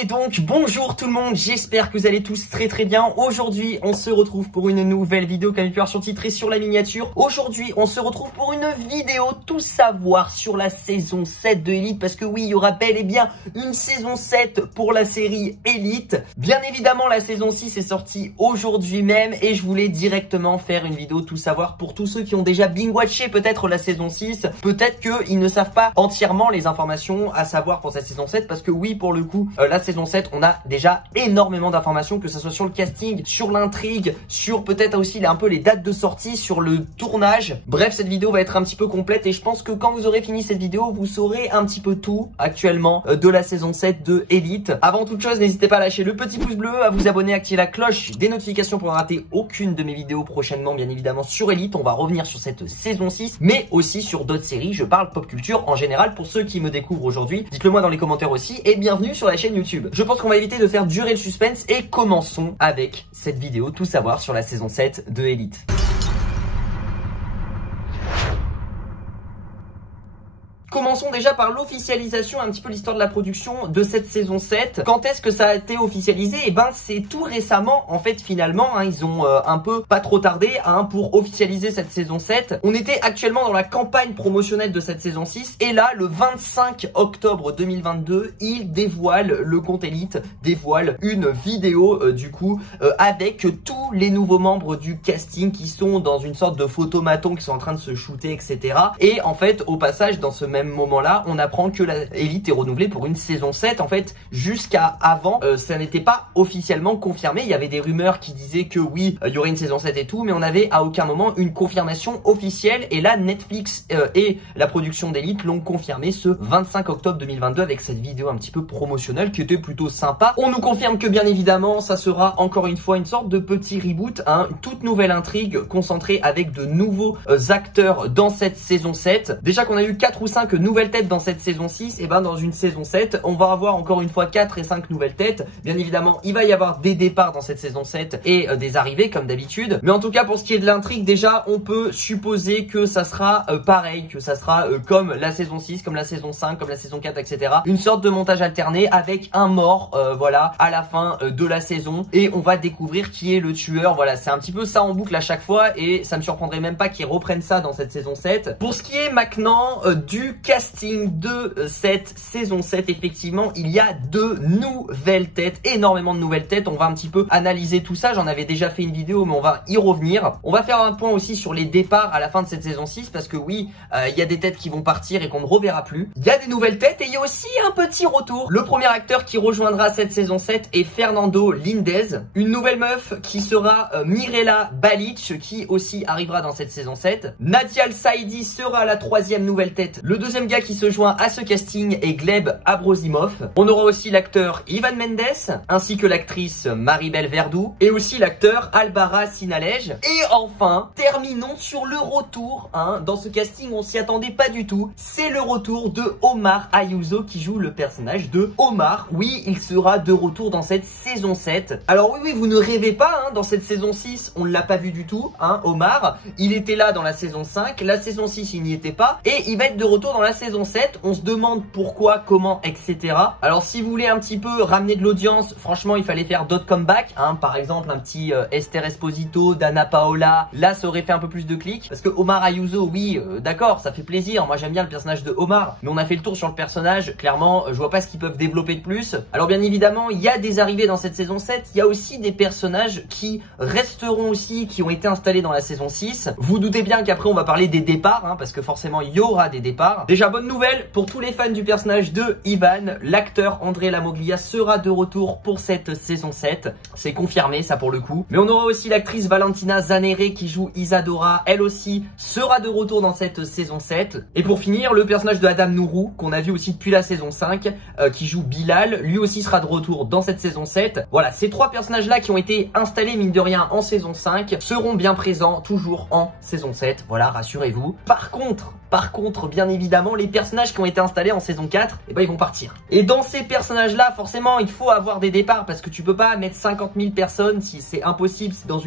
Et donc bonjour tout le monde, j'espère que vous allez tous très bien. Aujourd'hui on se retrouve pour une nouvelle vidéo comme vous pouvez voir sur le titre et sur la miniature. Aujourd'hui on se retrouve pour une vidéo tout savoir sur la saison 7 de Elite. Parce que oui, il y aura bel et bien une saison 7 pour la série Elite. Bien évidemment la saison 6 est sortie aujourd'hui même. Et je voulais directement faire une vidéo tout savoir pour tous ceux qui ont déjà binge-watché peut-être la saison 6. Peut-être qu'ils ne savent pas entièrement les informations à savoir pour cette saison 7. Parce que oui, pour le coup la saison 7, on a déjà énormément d'informations, que ce soit sur le casting, sur l'intrigue, sur peut-être aussi un peu les dates de sortie, sur le tournage. Bref, cette vidéo va être un petit peu complète et je pense que quand vous aurez fini cette vidéo, vous saurez un petit peu tout actuellement de la saison 7 de Elite. Avant toute chose, n'hésitez pas à lâcher le petit pouce bleu, à vous abonner, à activer la cloche des notifications pour ne rater aucune de mes vidéos prochainement, bien évidemment sur Elite. On va revenir sur cette saison 6, mais aussi sur d'autres séries. Je parle pop culture en général pour ceux qui me découvrent aujourd'hui. Dites-le moi dans les commentaires aussi et bienvenue sur la chaîne YouTube. Je pense qu'on va éviter de faire durer le suspense et commençons avec cette vidéo tout savoir sur la saison 7 de Elite. Commençons déjà par l'officialisation, un petit peu l'histoire de la production de cette saison 7. Quand est-ce que ça a été officialisé? Et ben c'est tout récemment en fait finalement, ils ont un peu pas trop tardé pour officialiser cette saison 7. On était actuellement dans la campagne promotionnelle de cette saison 6 et là le 25 octobre 2022, ils dévoilent, le compte Elite dévoile une vidéo avec tous les nouveaux membres du casting qui sont dans une sorte de photomaton, qui sont en train de se shooter, etc. Et en fait au passage dans ce même moment-là, on apprend que la Elite est renouvelée pour une saison 7. En fait, jusqu'à avant, ça n'était pas officiellement confirmé. Il y avait des rumeurs qui disaient que oui, il y aurait une saison 7 et tout, mais on n'avait à aucun moment une confirmation officielle. Et là, Netflix et la production d'Elite l'ont confirmé ce 25 octobre 2022 avec cette vidéo un petit peu promotionnelle qui était plutôt sympa. On nous confirme que bien évidemment, ça sera encore une fois une sorte de petit reboot, une toute nouvelle intrigue concentrée avec de nouveaux acteurs dans cette saison 7. Déjà qu'on a eu 4 ou 5 nouvelles têtes dans cette saison 6, et ben dans une saison 7, on va avoir encore une fois 4 et 5 nouvelles têtes. Bien évidemment, il va y avoir des départs dans cette saison 7 et des arrivées comme d'habitude. Mais en tout cas, pour ce qui est de l'intrigue, déjà, on peut supposer que ça sera pareil, que ça sera comme la saison 6, comme la saison 5, comme la saison 4, etc. Une sorte de montage alterné avec un mort, voilà, à la fin de la saison. Et on va découvrir qui est le tueur. Voilà, c'est un petit peu ça en boucle à chaque fois et ça me surprendrait même pas qu'ils reprennent ça dans cette saison 7. Pour ce qui est maintenant du casting de cette saison 7, effectivement il y a de nouvelles têtes, énormément de nouvelles têtes. On va un petit peu analyser tout ça, j'en avais déjà fait une vidéo mais on va y revenir. On va faire un point aussi sur les départs à la fin de cette saison 6 parce que oui, il y a des têtes qui vont partir et qu'on ne reverra plus. Il y a des nouvelles têtes et il y a aussi un petit retour. Le premier acteur qui rejoindra cette saison 7 est Fernando Lindez, une nouvelle meuf qui sera Mirella Balic qui aussi arrivera dans cette saison 7. Nadia Al-Saidi sera la troisième nouvelle tête. Le deuxième gars qui se joint à ce casting est Gleb Abrosimov. On aura aussi l'acteur Ivan Mendes, ainsi que l'actrice Maribel Verdú, et aussi l'acteur Albara Sinalej. Et enfin, terminons sur le retour, dans ce casting, on s'y attendait pas du tout. C'est le retour de Omar Ayuso qui joue le personnage de Omar. Oui, il sera de retour dans cette saison 7. Alors oui, vous ne rêvez pas, dans cette saison 6, on ne l'a pas vu du tout, Omar. Il était là dans la saison 5, la saison 6, il n'y était pas, et il va être de retour dans la saison 7. On se demande pourquoi, comment, etc. Alors si vous voulez un petit peu ramener de l'audience, franchement il fallait faire d'autres comebacks, par exemple un petit Esther Esposito, Dana Paola. Là ça aurait fait un peu plus de clics, parce que Omar Ayuso, oui, d'accord, ça fait plaisir, moi j'aime bien le personnage de Omar, mais on a fait le tour sur le personnage, clairement je vois pas ce qu'ils peuvent développer de plus. Alors bien évidemment il y a des arrivées dans cette saison 7, il y a aussi des personnages qui resteront aussi, qui ont été installés dans la saison 6. Vous doutez bien qu'après on va parler des départs, parce que forcément il y aura des départs. Déjà bonne nouvelle pour tous les fans du personnage de Ivan, l'acteur André Lamoglia sera de retour pour cette saison 7. C'est confirmé ça pour le coup. Mais on aura aussi l'actrice Valentina Zanere qui joue Isadora, elle aussi sera de retour dans cette saison 7. Et pour finir, le personnage de Adam Nourou qu'on a vu aussi depuis la saison 5 qui joue Bilal, lui aussi sera de retour dans cette saison 7. Voilà, ces trois personnages là qui ont été installés mine de rien en saison 5 seront bien présents toujours en saison 7. Voilà, rassurez-vous. Par contre, bien évidemment, les personnages qui ont été installés en saison 4, et ben ils vont partir. Et dans ces personnages là, forcément il faut avoir des départs parce que tu peux pas mettre 50 000 personnes, si c'est impossible dans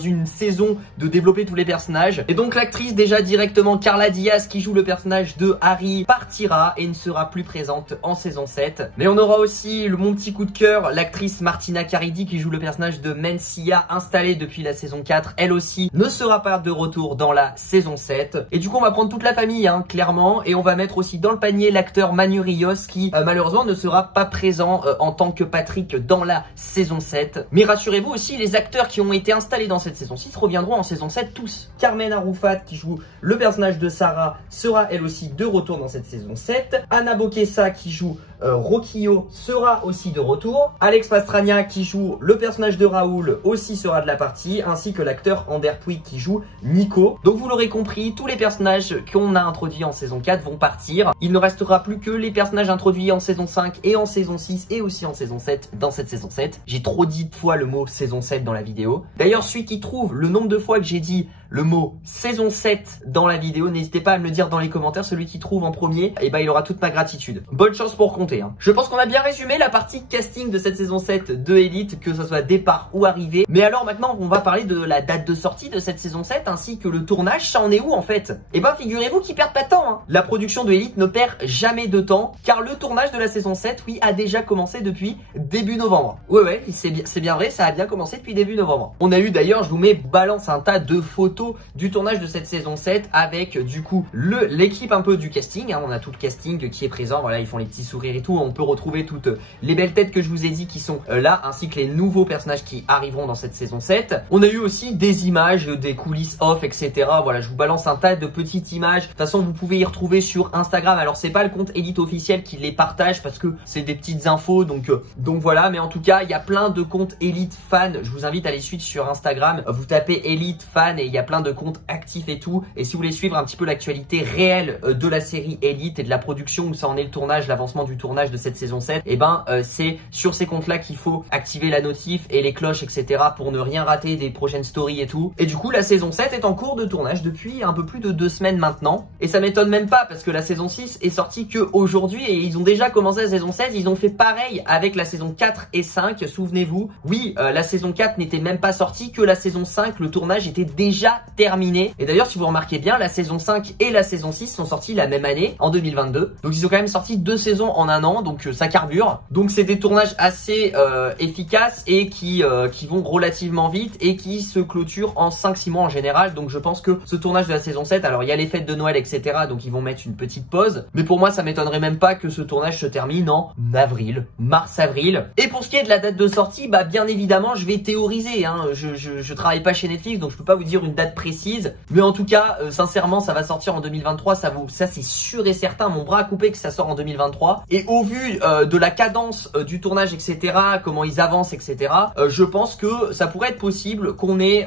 une saison de développer tous les personnages. Et donc l'actrice déjà directement Carla Diaz qui joue le personnage de Harry partira et ne sera plus présente en saison 7. Mais on aura aussi mon petit coup de cœur, l'actrice Martina Caridi qui joue le personnage de Mencia installée depuis la saison 4, elle aussi ne sera pas de retour dans la saison 7. Et du coup on va prendre toute la famille hein, clairement, et on va mettre aussi dans le panier l'acteur Manu Rios qui malheureusement ne sera pas présent en tant que Patrick dans la saison 7. Mais rassurez-vous aussi, les acteurs qui ont été installés dans cette saison 6 reviendront en saison 7 tous. Carmen Arufat qui joue le personnage de Sarah sera elle aussi de retour dans cette saison 7. Anna Bokessa qui joue Rokio sera aussi de retour. Alex Pastrana qui joue le personnage de Raoul aussi sera de la partie, ainsi que l'acteur Ander Puig qui joue Nico. Donc vous l'aurez compris, tous les personnages qu'on a introduits en saison 4 vont partir. Il ne restera plus que les personnages introduits en saison 5 et en saison 6 et aussi en saison 7 dans cette saison 7. J'ai trop dit de fois le mot saison 7 dans la vidéo. D'ailleurs, celui qui trouve le nombre de fois que j'ai dit le mot saison 7 dans la vidéo, n'hésitez pas à me le dire dans les commentaires. Celui qui trouve en premier, et ben il aura toute ma gratitude. Bonne chance pour compter hein. Je pense qu'on a bien résumé la partie casting de cette saison 7 de Elite, que ce soit départ ou arrivée. Mais alors maintenant on va parler de la date de sortie de cette saison 7 ainsi que le tournage. Ça en est où en fait? Et ben figurez-vous qu'ils perdent pas de temps hein. La production de Elite ne perd jamais de temps, car le tournage de la saison 7 oui a déjà commencé depuis début novembre. Ouais c'est bien vrai, ça a bien commencé depuis début novembre. On a eu d'ailleurs, je vous mets balance un tas de photos du tournage de cette saison 7 avec du coup l'équipe un peu du casting hein. On a tout le casting qui est présent, voilà, ils font les petits sourires et tout. On peut retrouver toutes les belles têtes que je vous ai dit qui sont là, ainsi que les nouveaux personnages qui arriveront dans cette saison 7. On a eu aussi des images, des coulisses off, etc. Voilà, je vous balance un tas de petites images. De toute façon, vous pouvez y retrouver sur Instagram. Alors, c'est pas le compte Elite officiel qui les partage parce que c'est des petites infos. Donc voilà, mais en tout cas, il y a plein de comptes Elite fans. Je vous invite à les suivre sur Instagram. Vous tapez Elite fan et il y a plein de comptes actifs et tout. Et si vous voulez suivre un petit peu l'actualité réelle de la série Elite et de la production, où ça en est le tournage, l'avancement du tournage de cette saison 7, et ben c'est sur ces comptes là qu'il faut activer la notif et les cloches, etc. pour ne rien rater des prochaines stories et tout. Et du coup la saison 7 est en cours de tournage depuis un peu plus de 2 semaines maintenant, et ça m'étonne même pas parce que la saison 6 est sortie que aujourd'hui et ils ont déjà commencé la saison 7. Ils ont fait pareil avec la saison 4 et 5, souvenez-vous. Oui, la saison 4 n'était même pas sortie, que la saison 5 le tournage était déjà terminé. Et d'ailleurs si vous remarquez bien, la saison 5 et la saison 6 sont sorties la même année, en 2022. Donc ils ont quand même sorti 2 saisons en un an, donc ça carbure. Donc c'est des tournages assez efficaces et qui vont relativement vite et qui se clôturent en 5-6 mois en général. Donc je pense que ce tournage de la saison 7, alors il y a les fêtes de Noël, etc. donc ils vont mettre une petite pause, mais pour moi ça m'étonnerait même pas que ce tournage se termine en avril, mars-avril. Et pour ce qui est de la date de sortie, bah bien évidemment je vais théoriser hein. Je travaille pas chez Netflix, donc je peux pas vous dire une date précise, mais en tout cas sincèrement ça va sortir en 2023, ça c'est sûr et certain, mon bras à couper que ça sort en 2023. Et au vu de la cadence du tournage, etc., comment ils avancent, etc., je pense que ça pourrait être possible qu'on ait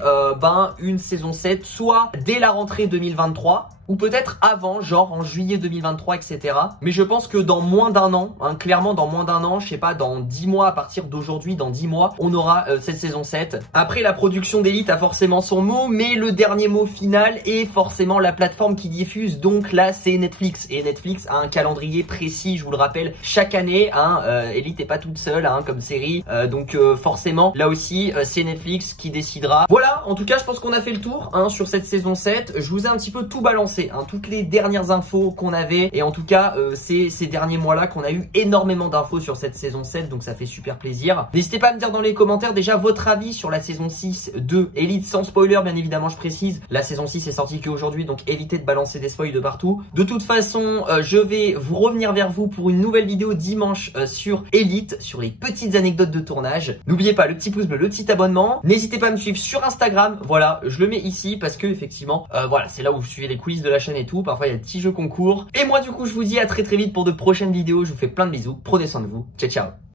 une saison 7 soit dès la rentrée 2023, ou peut-être avant, genre en juillet 2023, etc. Mais je pense que dans moins d'un an, hein, clairement dans moins d'un an, je sais pas, dans 10 mois à partir d'aujourd'hui, dans 10 mois, on aura cette saison 7. Après, la production d'Elite a forcément son mot, mais le dernier mot final est forcément la plateforme qui diffuse, donc là c'est Netflix. Et Netflix a un calendrier précis, je vous le rappelle, chaque année, hein, Elite est pas toute seule hein, comme série, donc forcément, là aussi, c'est Netflix qui décidera. Voilà, en tout cas, je pense qu'on a fait le tour hein, sur cette saison 7. Je vous ai un petit peu tout balancé. Hein, toutes les dernières infos qu'on avait, et en tout cas c'est ces derniers mois là qu'on a eu énormément d'infos sur cette saison 7, donc ça fait super plaisir. N'hésitez pas à me dire dans les commentaires déjà votre avis sur la saison 6 de Elite, sans spoiler bien évidemment, je précise, la saison 6 est sortie qu'aujourd'hui, donc évitez de balancer des spoils de partout. De toute façon je vais vous revenir vers vous pour une nouvelle vidéo dimanche sur Elite, sur les petites anecdotes de tournage. N'oubliez pas le petit pouce bleu, le petit abonnement, n'hésitez pas à me suivre sur Instagram, voilà, je le mets ici parce que effectivement voilà, c'est là où vous suivez les quiz de la chaîne et tout, parfois il y a des petits jeux concours. Et moi du coup je vous dis à très vite pour de prochaines vidéos, je vous fais plein de bisous, prenez soin de vous, ciao ciao.